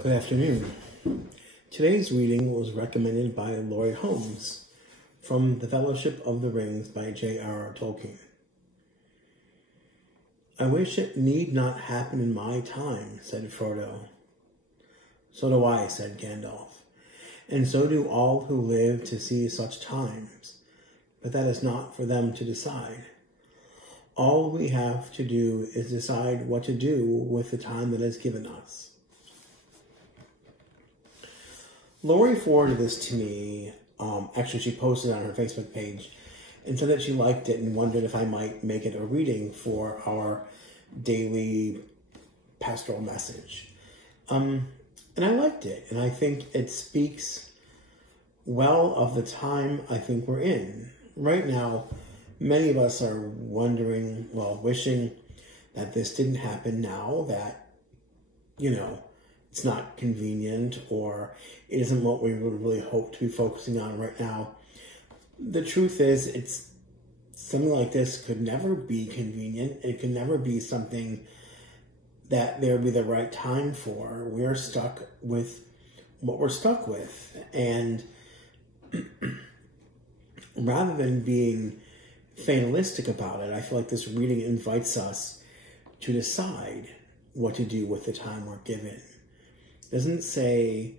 Good afternoon. Today's reading was recommended by Lori Holmes from The Fellowship of the Rings by J.R.R. Tolkien. I wish it need not happen in my time, said Frodo. So do I, said Gandalf, and so do all who live to see such times, but that is not for them to decide. All we have to do is decide what to do with the time that is given us. Lori forwarded this to me. Actually, she posted it on her Facebook page and said that she liked it and wondered if I might make it a reading for our daily pastoral message. And I liked it, and I think it speaks well of the time I think we're in. Right now, many of us are wondering, wishing that this didn't happen now, that, it's not convenient or it isn't what we would really hope to be focusing on right now. The truth is, something like this could never be convenient. It could never be something that there would be the right time for. We're stuck with what we're stuck with. And rather than being fatalistic about it, I feel like this reading invites us to decide what to do with the time we're given. It doesn't say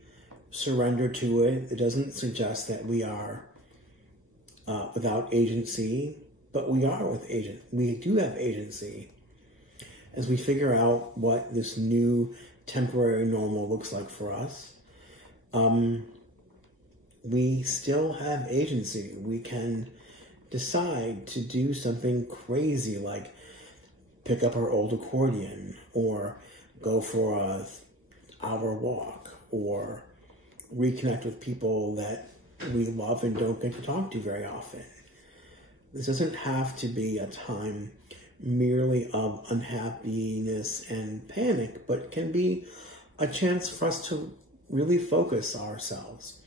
surrender to it. It doesn't suggest that we are without agency, but we are with agent. We do have agency as we figure out what this new temporary normal looks like for us. We still have agency. We can decide to do something crazy like pick up our old accordion or go for a hour walk or reconnect with people that we love and don't get to talk to very often. This doesn't have to be a time merely of unhappiness and panic, but can be a chance for us to really focus ourselves.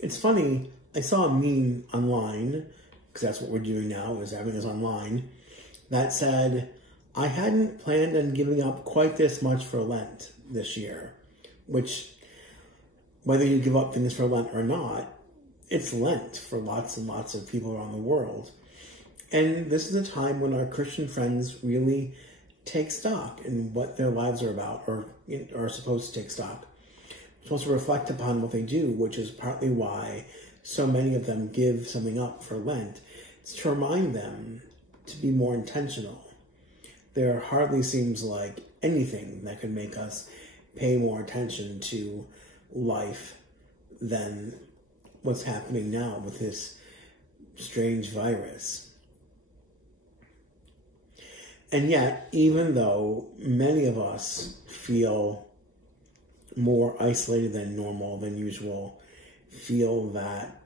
It's funny, I saw a meme online, because that's what we're doing now, is having this online, that said, I hadn't planned on giving up quite this much for Lent this year, which, whether you give up things for Lent or not, it's Lent for lots and lots of people around the world. And this is a time when our Christian friends really take stock in what their lives are about, or are supposed to take stock. They're supposed to reflect upon what they do, which is partly why so many of them give something up for Lent. It's to remind them to be more intentional. There hardly seems like anything that could make us pay more attention to life than what's happening now with this strange virus. And yet, even though many of us feel more isolated than normal, than usual, feel that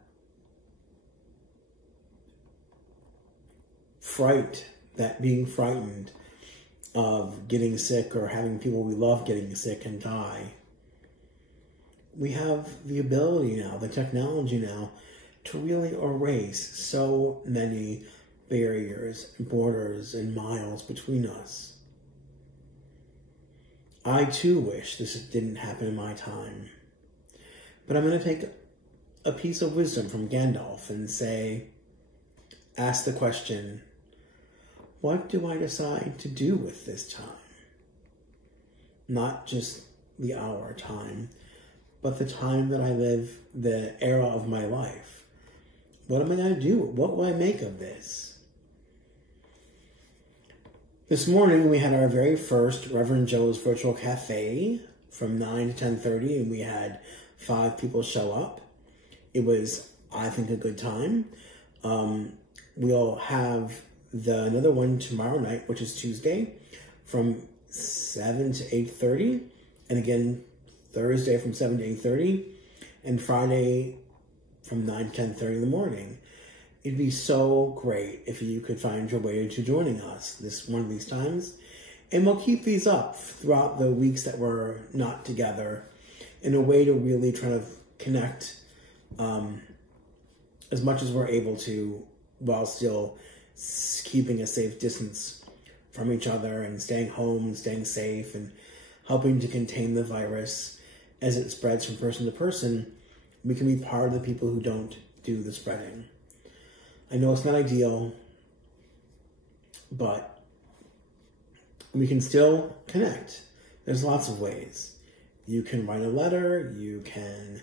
being frightened of getting sick or having people we love getting sick and die, we have the ability now, the technology now, to really erase so many barriers, borders, and miles between us. I too wish this didn't happen in my time. But I'm going to take a piece of wisdom from Gandalf and ask the question, what do I decide to do with this time? Not just the hour time, but the time that I live, the era of my life. What am I going to do? What will I make of this? This morning, we had our very first Reverend Joe's Virtual Cafe from 9 to 10:30, and we had 5 people show up. It was, I think, a good time. We'll have another one tomorrow night, which is Tuesday, from 7 to 8:30, and again, Thursday from 7 to 8:30, and Friday from 9 to 10:30 in the morning. It'd be so great if you could find your way to joining us one of these times. And we'll keep these up throughout the weeks that we're not together in a way to really try to connect as much as we're able to, while still keeping a safe distance from each other and staying home and staying safe and helping to contain the virus as it spreads from person to person, we can be part of the people who don't do the spreading. I know it's not ideal, but we can still connect. There's lots of ways. You can write a letter, you can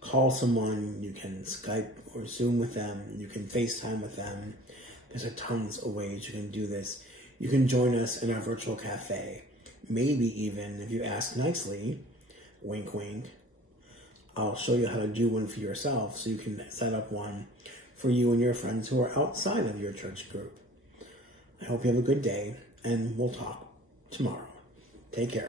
call someone, you can Skype or Zoom with them, you can FaceTime with them. There's tons of ways you can do this. You can join us in our virtual cafe. Maybe even, if you ask nicely, wink wink, I'll show you how to do one for yourself so you can set up one for you and your friends who are outside of your church group. I hope you have a good day, and we'll talk tomorrow. Take care.